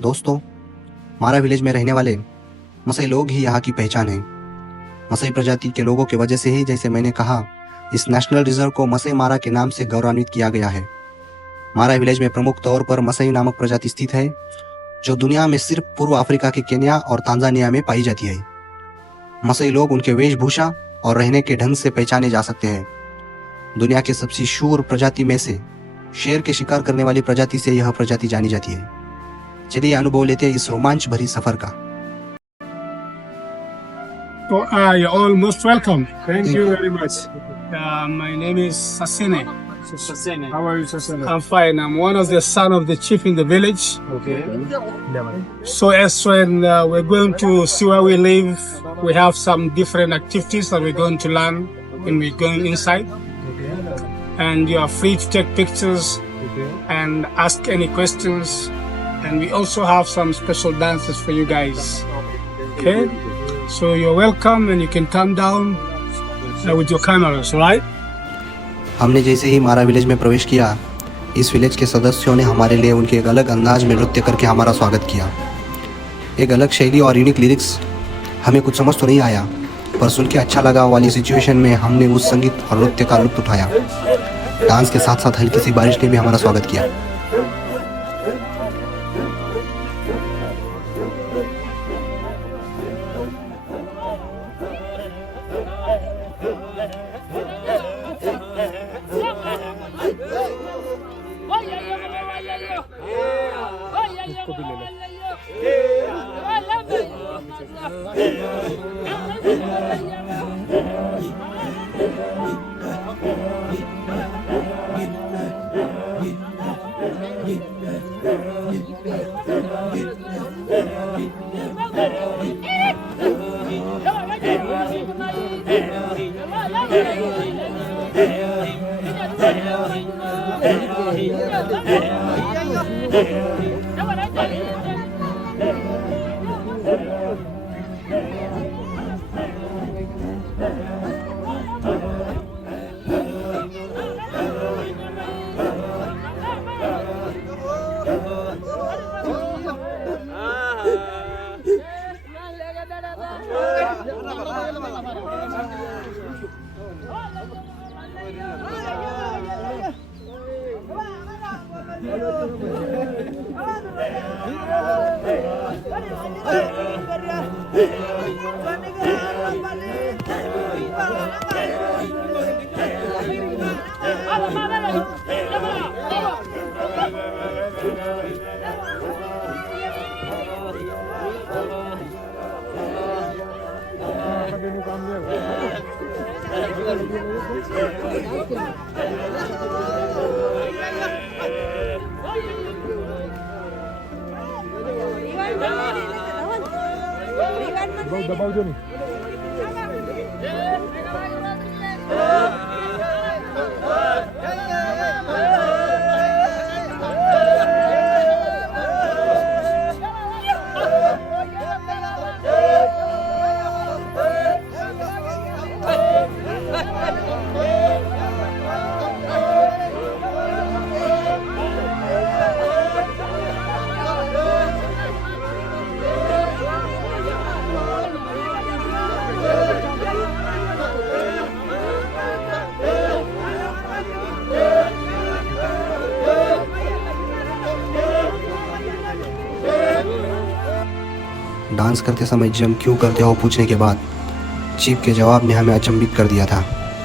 दोस्तों, मारा विलेज में रहने वाले मसई लोग ही यहाँ की पहचान है। मसई प्रजाति के लोगों की वजह से ही, जैसे मैंने कहा, इस नेशनल रिजर्व को मसई मारा के नाम से गौरवान्वित किया गया है। मारा विलेज में प्रमुख तौर पर मसई नामक प्रजाति स्थित है, जो दुनिया में सिर्फ पूर्व अफ्रीका के केन्या और तांजानिया में पाई जाती है। मसई लोग उनके वेशभूषा और रहने के ढंग से पहचाने जा सकते हैं। दुनिया के सबसे शूर प्रजाति में से शेर के शिकार करने वाली प्रजाति से यह प्रजाति जानी जाती है। चलिए अनुभव लेते हैं इस रोमांच भरी सफर का। So, you're all most welcome. Thank you very much. My name is Sasene. How are you, Sasene? I'm fine. I'm one of the son of the chief in the village. Okay. So as when we're going to see where we live, we have some different activities that we're going to learn when we're going inside. Okay. And you are free to take pictures Okay. and ask any questions. And we also have some special dances for you guys. Okay? So you're welcome and you can come down with your cameras, right? हमने जैसे ही मारा village में प्रवेश किया, इस village के सदस्यों ने हमारे लिए उनके एक अलग अंदाज में नृत्य करके हमारा स्वागत किया। एक अलग शैली और यूनिक लिरिक्स। हमें कुछ समझ तो नहीं आया, पर सुन के अच्छा लगा वाली सिचुएशन में हमने उस संगीत और नृत्य का लुत्फ उठाया। डांस के साथ साथ हल्की सी बारिश ने भी हमारा स्वागत किया। दबाव जो नहीं। डांस करते समय जंप क्यों करते हो पूछने के बाद चीफ के जवाब ने हमें अचंभित कर दिया था।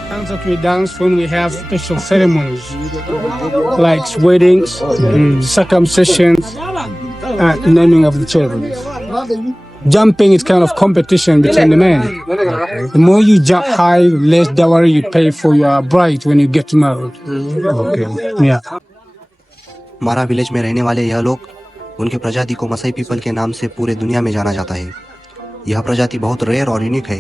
Dance that we dance when we have special ceremonies, like weddings, circumcisions, naming of the children. Jumping is kind of competition between the men. The more you jump high, the less dowry you pay for your bride when you get married. Okay. Yeah. मारा village में रहने वाले यह लोग, उनके प्रजाति को मसई पीपल के नाम से पूरे दुनिया में जाना जाता है। यह प्रजाति बहुत रेयर और यूनिक है।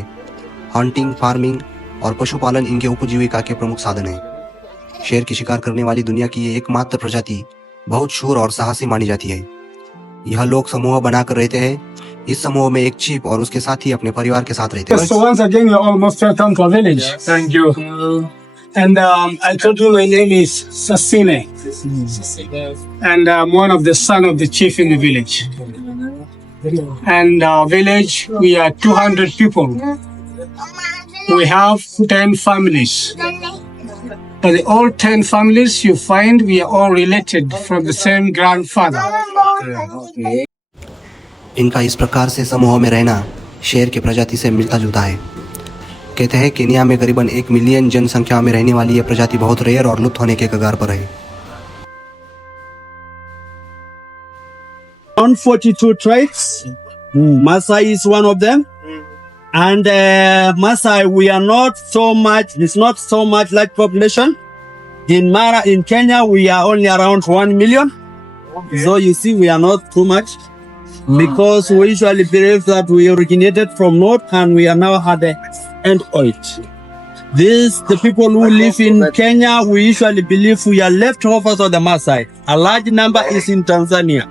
हंटिंग, फार्मिंग और पशुपालन इनके उपजीविका के प्रमुख साधन हैं। शेर की शिकार करने वाली दुनिया की ये एकमात्र प्रजाति बहुत शूर और साहसी मानी जाती है। यह लोग समूह बनाकर रहते हैं। इस समूह में एक चीफ और उसके साथी अपने परिवार के साथ रहते हैं। So once again, you're almost welcome to our village. Thank you. And I told you my name is Sasine. And I'm one of the son of the chief in the village. And our village, we are 200 people. We have 10 families. But all 10 families you find, we are all related from the same grandfather. इनका इस प्रकार से समूहों में रहना शेर की प्रजाति से मिलता जुलता है। कहते हैं केन्या में करीबन 1 मिलियन जनसंख्या में रहने वाली यह प्रजाति बहुत रेयर और लुप्त होने के कगार पर है। On 42 tribes, Maasai is one of them. And Maasai, we are not so much, it's not so much like population. In Kenya, we are only around 1 million. So you see, we are not too much. Because we usually believe that we originated from north and we are now at the end of it. The people who live in Kenya, we usually believe we are leftovers of the Maasai. A large number is in Tanzania.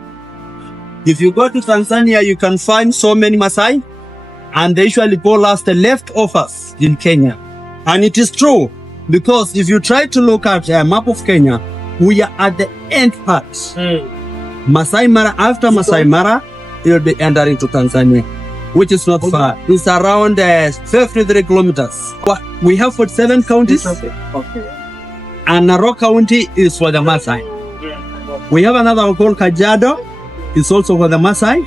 If you go to Tanzania, you can find so many Maasai, and they usually call us the leftovers in Kenya. And it is true, because if you try to look at a map of Kenya, we are at the end part. Masai Mara, after Masai Mara, you'll be entering to Tanzania, which is not far. It's around 53 kilometers. We have 47 counties, and Narok County is for the Maasai. We have another one called Kajiado, it's also for the Maasai.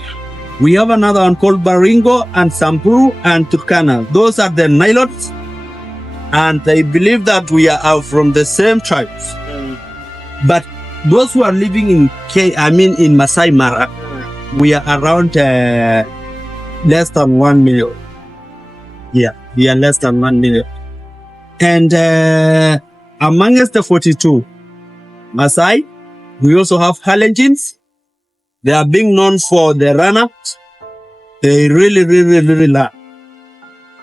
We have another one called Baringo and Samburu and Turkana. Those are the Nilotes, and they believe that we are from the same tribes. But those who are living in Masai Mara, we are around less than 1 million. Yeah, we are less than 1 million. And amongst the 42 Masai, we also have Kalenjins. They are being known for the runner. They really learn.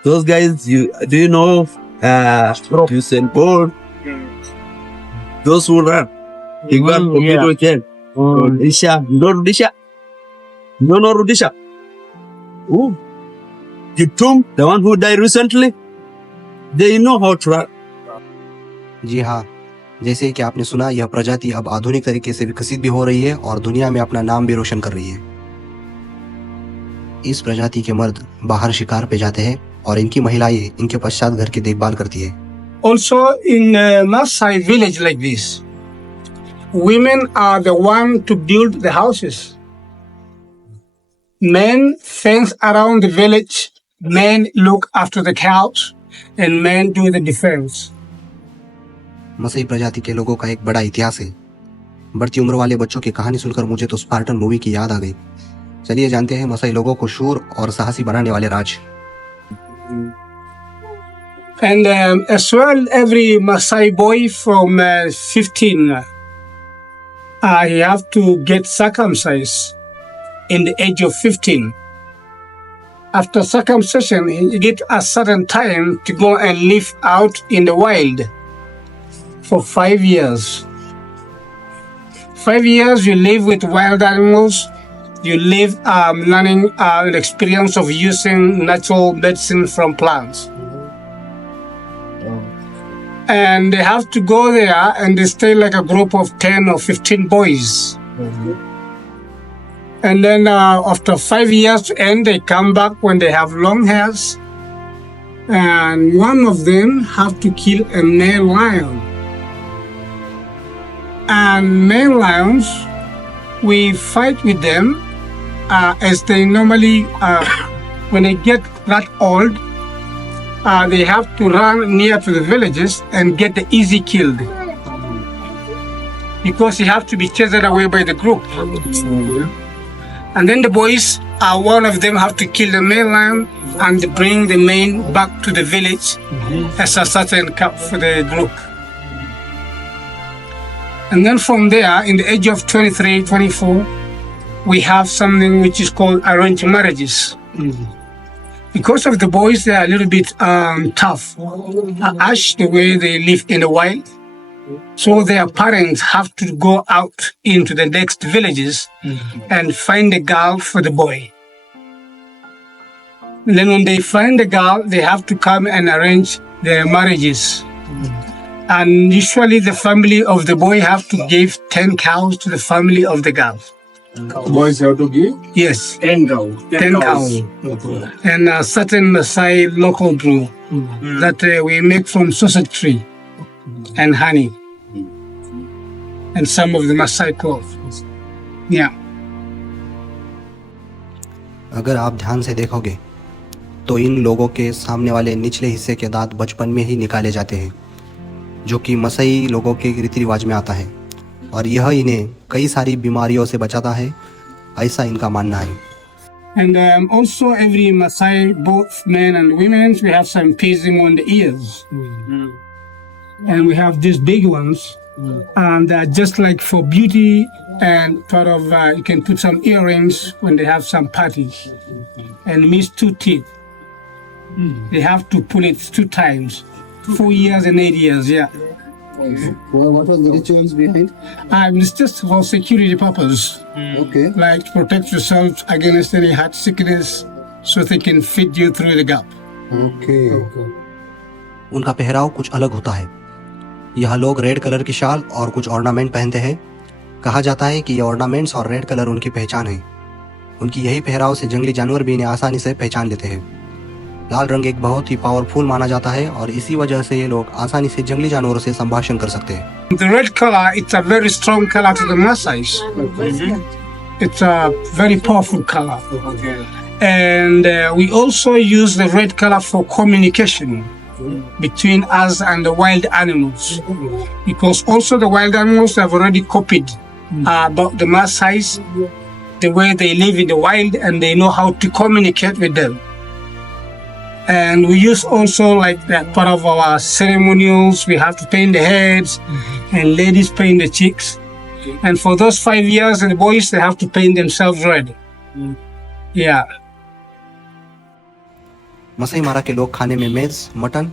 Those guys, do you know Usain Bolt? Those who run. Rudisha. No, Rudisha. Ooh. Kiptum, the one who died recently, they know how to run. जी हाँ, जैसे कि आपने सुना, यह प्रजाति अब आधुनिक तरीके से विकसित भी हो रही है और दुनिया में अपना नाम भी रोशन कर रही है। इस प्रजाति के मर्द बाहर शिकार पे जाते हैं और इनकी महिलाएं इनके पश्चात घर की देखभाल करती है। Also in Maasai village like this, women are the one to build the houses. Men fence around the village, men look after the cows, and men do the defense. मसई प्रजाति के लोगों का एक बड़ा इतिहास है। बढ़ती उम्र वाले बच्चों की कहानी सुनकर मुझे तो स्पार्टन मूवी की याद आ गई। चलिए जानते हैं मसई लोगों को शूर और साहसी बनाने वाले राज। And as well, every Maasai boy from 15, he have to get circumcised in the age of 15. After circumcision, he get a certain time to go and live out in the wild for 5 years. 5 years you live with wild animals. You live learning an experience of using natural medicine from plants. And they have to go there and they stay like a group of 10 or 15 boys. And then after 5 years to end, they come back when they have long hairs. And one of them have to kill a male lion. And male lions, we fight with them as they normally, when they get that old, they have to run near to the villages and get the easy killed. Because you have to be chased away by the group. And then the boys, one of them have to kill the male lion and bring the male back to the village as a certain cup for the group. And then from there, in the age of 23, 24, we have something which is called arranged marriages. Because of the boys, they are a little bit tough, harsh the way they live in the wild. So their parents have to go out into the next villages and find a girl for the boy. And then when they find the girl, they have to come and arrange their marriages. And usually the family of the boy have to give 10 cows to the family of the girl. Boys have to give Yes, 10 cows. 10 cows. And a certain Maasai local brew that we make from sausage tree and honey. And some of the Maasai cloth. Yeah. अगर आप ध्यान से देखोगे तो इन लोगों के सामने वाले निचले हिस्से के दांत बचपन में ही निकाले जाते हैं, जो कि मसई लोगों के रीति रिवाज में आता है और यह इन्हें कई सारी बीमारियों से बचाता है, ऐसा इनका मानना है। And also every Maasai, both men and women, we have some piercing on the ears. And we have these big ones. And just like for beauty and sort of, you can put some earrings when they have some parties. And miss 2 teeth. They have to pull it 2 times. 4 years and 8 years, yeah. What was the rituals behind? It's just for security purpose. Okay. Like to protect yourself against any heart sickness so they can feed you through the gap. Okay. उनका पहराव कुछ अलग होता है। यह लोग red colour की शाल और कुछ ऑर्नामेंट पहनते हैं। कहा जाता है कि ये ऑर्नामेंट्स और रेड कलर उनकी पहचान है। उनकी यही पहराव से जंगली जानवर भी इन्हें आसानी से पहचान लेते हैं। लाल रंग एक बहुत ही पावरफुल माना जाता है और इसी वजह से ये लोग आसानी से जंगली जानवरों से संभाषण कर सकते हैं। The red color, it's a very strong color to the Maasais. It's a very powerful color. And we also use the red color for communication between us and the wild animals. Because also the wild animals have already copied about the Maasais, the way they live in the wild, and they know how to communicate with them. And we use also like that part of our ceremonials. We have to paint the heads, and ladies paint the cheeks. And for those 5 years, the boys they have to paint themselves red. Yeah. मसई मारा के लोग खाने में मेज, mutton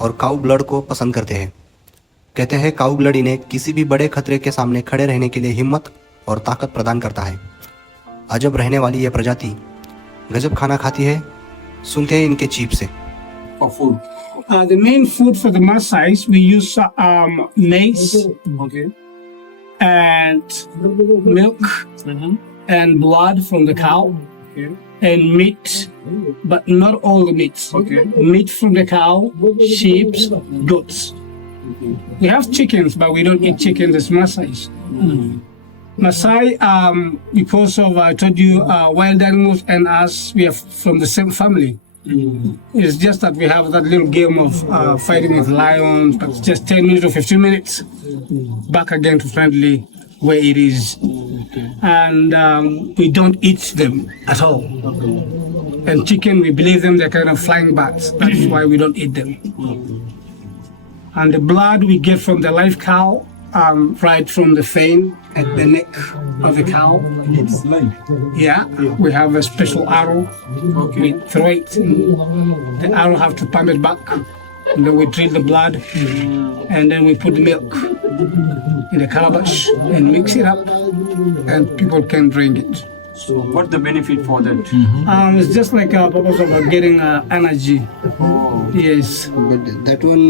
और काऊ blood को पसंद करते हैं। कहते हैं काऊ ब्लड इन्हें किसी भी बड़े खतरे के सामने खड़े रहने के लिए हिम्मत और ताकत प्रदान करता है। अजब रहने वाली यह प्रजाति गजब खाना खाती है। सुनते हैं इनके चीप से। for food. The main food for the Maasais, we use maize Okay. and milk and blood from the cow Okay. and meat, but not all the meats. Okay. Meat from the cow, sheep, goats. We have chickens, but we don't eat chickens as Maasais. Maasai, because of I told you, wild animals and us, we are from the same family. It's just that we have that little game of fighting with lions, but it's just 10 minutes or 15 minutes. Back again to friendly where it is. And we don't eat them at all. And chicken, we believe them, they're kind of flying bats. That's why we don't eat them. And the blood we get from the live cow, right from the vein at the neck of the cow. It's live. Yeah, we have a special arrow. We throw it. The arrow have to pump it back. And then we drill the blood. And then we put the milk in the calabash and mix it up. And people can drink it. So what's the benefit for that? It's just like a purpose of getting energy. Oh. Yes. But that one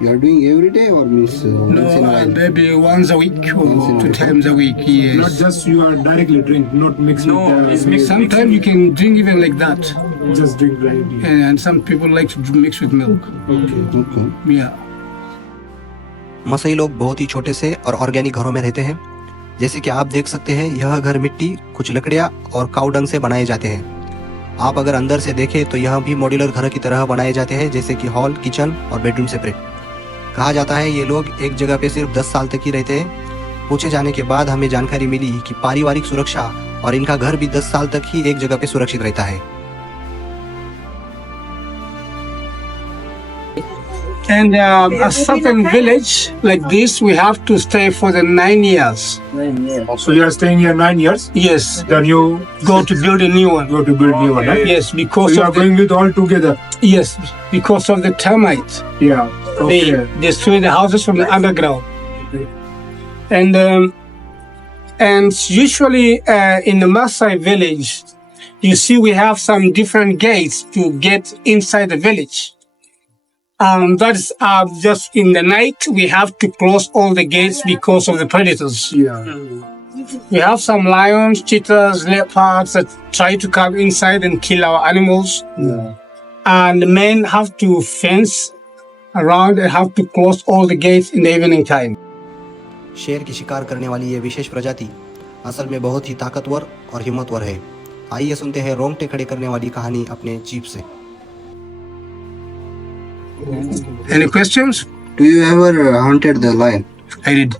you are doing every day or means once in a No, while? maybe once a week or 2 times a week. Not Yes. just you are directly drink, not mixed No, with it's mixed. Sometimes you can drink even like that. just drink directly. And some people like to mix with milk. Okay. Yeah. मसई लोग बहुत ही छोटे से और organic घरों में रहते हैं। जैसे कि आप देख सकते हैं, यह घर मिट्टी, कुछ लकड़ियाँ और काऊ डंग से बनाए जाते हैं। आप अगर अंदर से देखें तो यह भी मॉड्यूलर घर की तरह बनाए जाते हैं, जैसे कि हॉल, किचन और बेडरूम सेपरेट। कहा जाता है ये लोग एक जगह पे सिर्फ 10 साल तक ही रहते हैं। पूछे जाने के बाद हमें जानकारी मिली कि पारिवारिक सुरक्षा और इनका घर भी 10 साल तक ही एक जगह पे सुरक्षित रहता है। And a certain village like this, we have to stay for the 9 years. So you are staying here 9 years. Yes. Then you Go to build a new one. go to build new one. Right? Yes, So because you are of the, going with all together. yes, because of the termites. Yeah. They Okay. destroy the houses from the underground. And usually in the Maasai village, you see we have some different gates to get inside the village. That's just in the night. We have to close all the gates because of the predators. We have some lions, cheetahs, leopards that try to come inside and kill our animals. And the men have to fence around and have to close all the gates in the evening time. शेर की शिकार करने वाली ये विशेष प्रजाति असल में बहुत ही ताकतवर और हिम्मतवर है। आइए सुनते हैं रोंगटे खड़े करने वाली कहानी अपने चीफ से। Any questions? Do you ever hunted the lion? I did.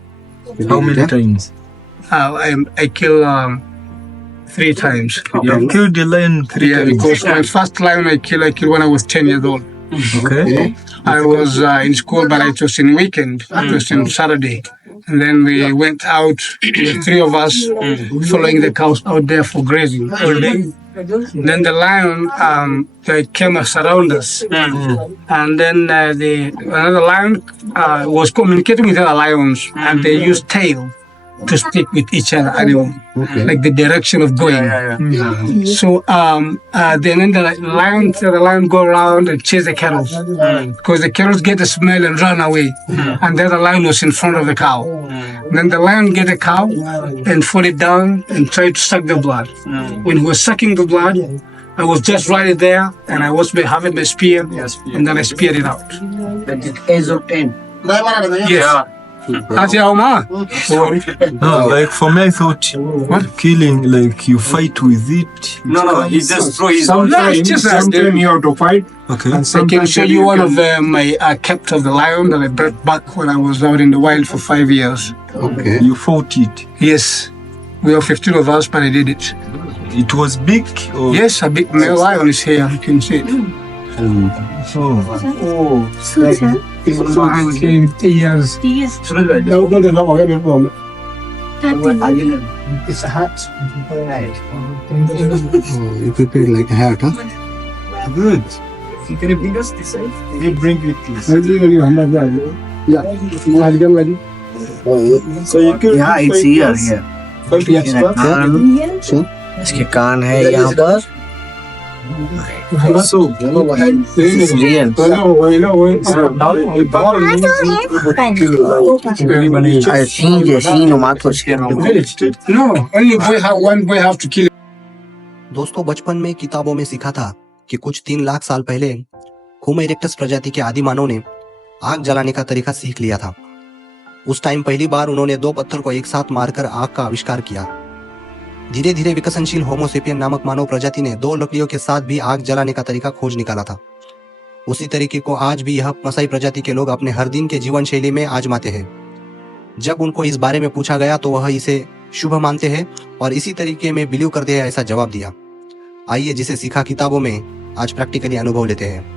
How many times? I killed 3 times. You have killed the lion 3 Yeah, times. because my first lion I killed when I was 10 years old. Okay. I was in school, but it was in weekend. It was on Saturday. And then we went out, the 3 of us, following the cows out there for grazing all day. Then the lion they came around us. And then another lion was communicating with other lions, and they used tail to speak with each other animal, like the direction of going. So then the lion go around and chase the cattle, because the cattle get the smell and run away, and then the lion was in front of the cow. Then the lion get the cow and fall it down and try to suck the blood. When he was sucking the blood, I was just right there, and I was having my spear, and then I speared it out. At the age of 10. Yes. That's your ma. No, like for me, I thought killing, like you fight with it. No, he just throw his own. No, it's just that Sometimes you have to fight. Okay. And I can sometimes show you one of them. I kept of the lion that I brought back when I was out in the wild for 5 years. Okay. You fought it. Yes, we are 15 of us, but I did it. It was big. Or? Yes, a big male lion is here. You can see it. Oh. So I came 8 years. It's a hat. You prepared like a hat, huh? Good. Can you bring us this side? You bring it, please. So you can. Yeah, it's here. इसके कान है यहाँ पर. So, It's real. I think you see no matter. No, only one boy have to kill. दोस्तों बचपन में किताबों में सीखा था कि कुछ 3 लाख साल पहले होमो इरेक्टस प्रजाति के आदि मानव ने आग जलाने का तरीका सीख लिया था। उस टाइम पहली बार उन्होंने 2 पत्थर को एक साथ मारकर आग का आविष्कार किया। धीरे धीरे विकसनशील होमो सेपियन नामक मानव प्रजाति ने 2 लकड़ियों के साथ भी आग जलाने का तरीका खोज निकाला था। उसी तरीके को आज भी यह मसाई प्रजाति के लोग अपने हर दिन के जीवन शैली में आजमाते हैं। जब उनको इस बारे में पूछा गया तो वह इसे शुभ मानते हैं और इसी तरीके में बिलीव करते हैं, ऐसा जवाब दिया। आइए जिसे सीखा किताबों में आज प्रैक्टिकली अनुभव लेते हैं।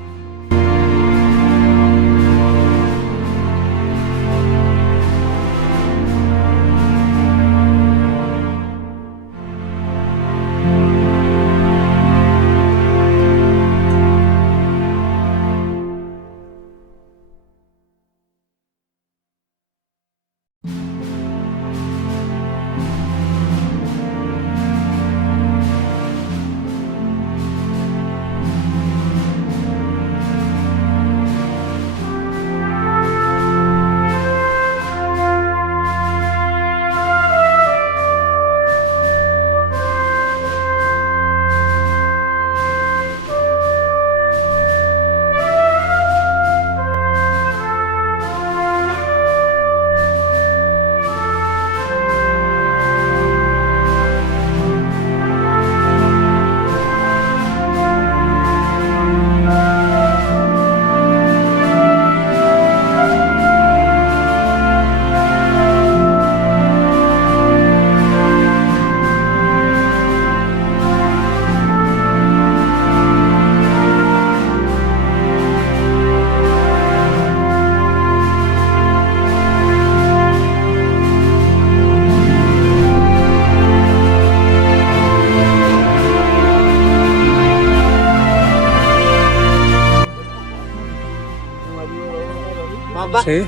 See?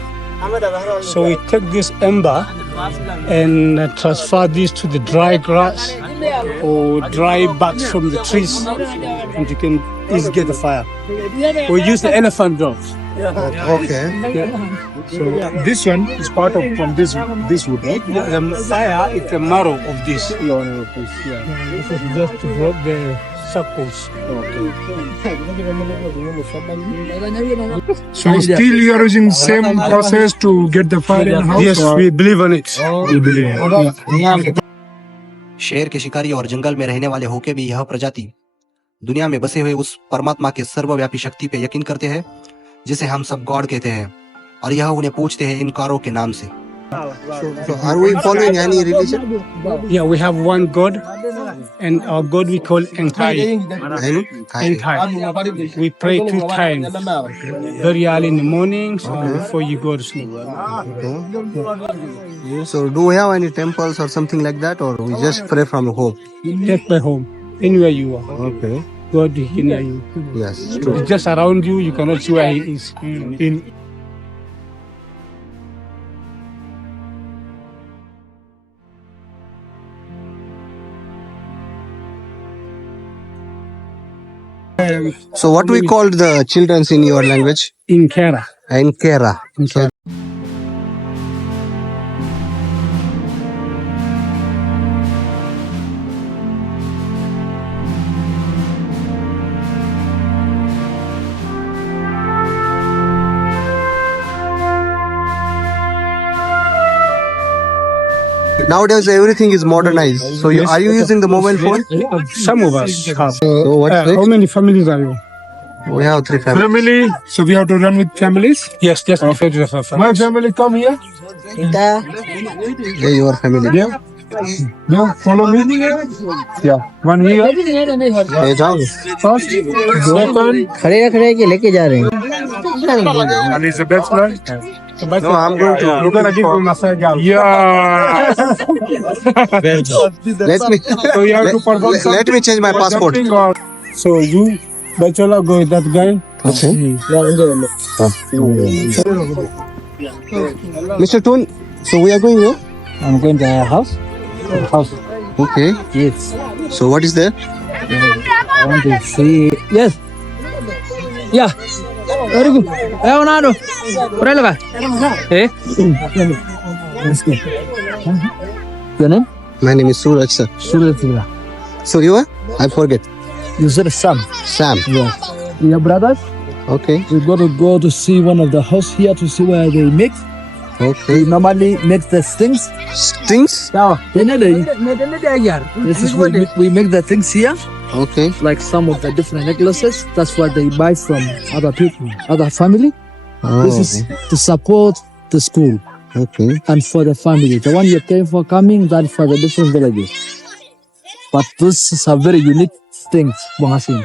So we take this ember and transfer this to the dry grass or dry barks from the trees, and you can easily get the fire. We use the elephant dogs. Okay. So this one is part of from this wood, right? The fire is the marrow of this. Yeah. This is just to break the circles. So still you are using same process to get the fire in house? Yes, we believe in it. We believe. शेर के शिकारी और जंगल में रहने वाले होके भी यह प्रजाति दुनिया में बसे हुए उस परमात्मा के सर्वव्यापी शक्ति पे यकीन करते हैं जिसे हम सब गॉड कहते हैं और यह उन्हें पूछते हैं इन कारों के नाम से। So are we following any religion? Yeah, we have one God, and our God we call Enkai. Enkai. We pray 2 times, very early in the mornings and before you go to sleep. So do we have any temples or something like that, or we just pray from home? Take by home, anywhere you are. Okay. God he can hear you. Yes. It's just around you, you cannot see where he is. In So what we called the children in your language? Kera. Enkera. Okay. Nowadays everything is modernized. So are you using the mobile phone? Some of us have. So what's How next? many families are you? We have 3 families. Family. So we have to run with families. Yes, just okay. My family come here. Yeah, your family. Yeah. Yeah. Follow me. Yeah. One here. Hey, John. First. Second. खड़े के लेके जा रहे हैं. And is the best man. No, I'm going to. You're gonna give him a second. Yeah. Let me. So you have to perform Let me change my passport. something or So you, Bachola, go with that guy. Okay. Mr. Toon, so we are going here? I'm going to our house. Okay. Yes. So what is there? I want to see. Yes. Yeah. Very good. Hey, Ronaldo. Por ahí lo va. Eh? Your name? My name is Suraj, sir. Surya. So you are? I forget. You said Sam. Sam. Yes. We are brothers. Okay. We're going to go to see one of the house here to see where they make. Okay. We normally make the things. Stings? This is we make the things here, Okay. like some of the different necklaces. That's what they buy from other people, other family. Oh, This is to support the school okay. and for the family. The one you're paying for coming, that's for the different villages. But this is a very unique things, Bangasin.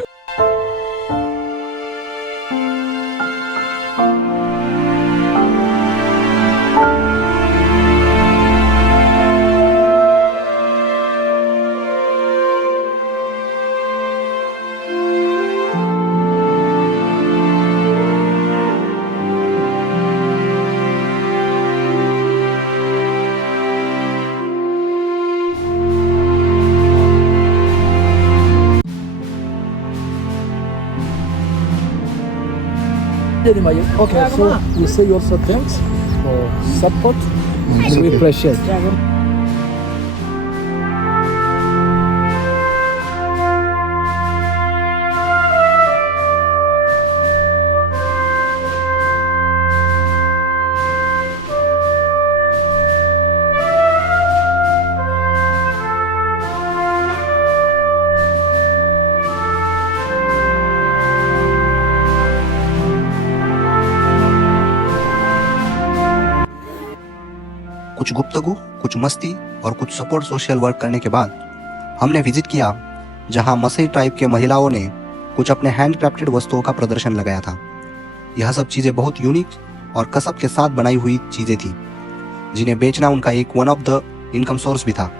Okay, so we say also thanks for support. We appreciate. कुछ गुफ्तगू, कुछ मस्ती और कुछ support social work करने के बाद हमने विजिट किया जहां मसई ट्राइब के महिलाओं ने कुछ अपने हैंड क्राफ्टेड वस्तुओं का प्रदर्शन लगाया था। यह सब चीजें बहुत यूनिक और कसब के साथ बनाई हुई चीजें थी जिन्हें बेचना उनका एक one of the income source भी था।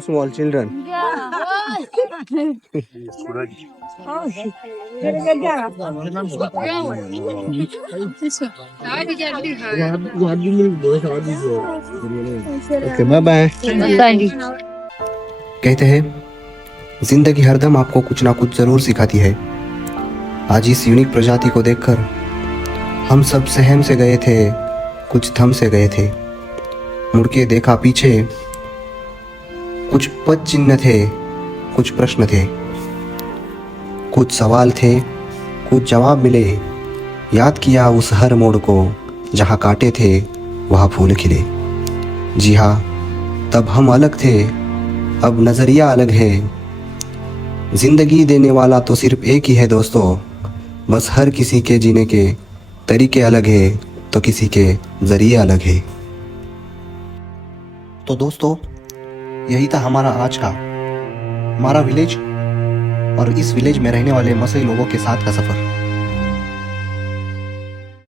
small children. Okay, bye bye. कहते हैं जिंदगी हरदम आपको कुछ ना कुछ जरूर सिखाती है। आज इस यूनिक प्रजाति को देखकर हम सब सहम से गए थे, कुछ थम से गए थे। मुड़ के देखा पीछे, कुछ पद चिन्ह थे, कुछ प्रश्न थे, कुछ सवाल थे, कुछ जवाब मिले। याद किया उस हर मोड़ को जहाँ कांटे थे वहाँ फूल खिले। जी हाँ, तब हम अलग थे, अब नजरिया अलग है। जिंदगी देने वाला तो सिर्फ एक ही है दोस्तों, बस हर किसी के जीने के तरीके अलग है तो किसी के जरिए अलग है। तो दोस्तों, यही था हमारा आज का हमारा विलेज और इस विलेज में रहने वाले मसई लोगों के साथ का सफर।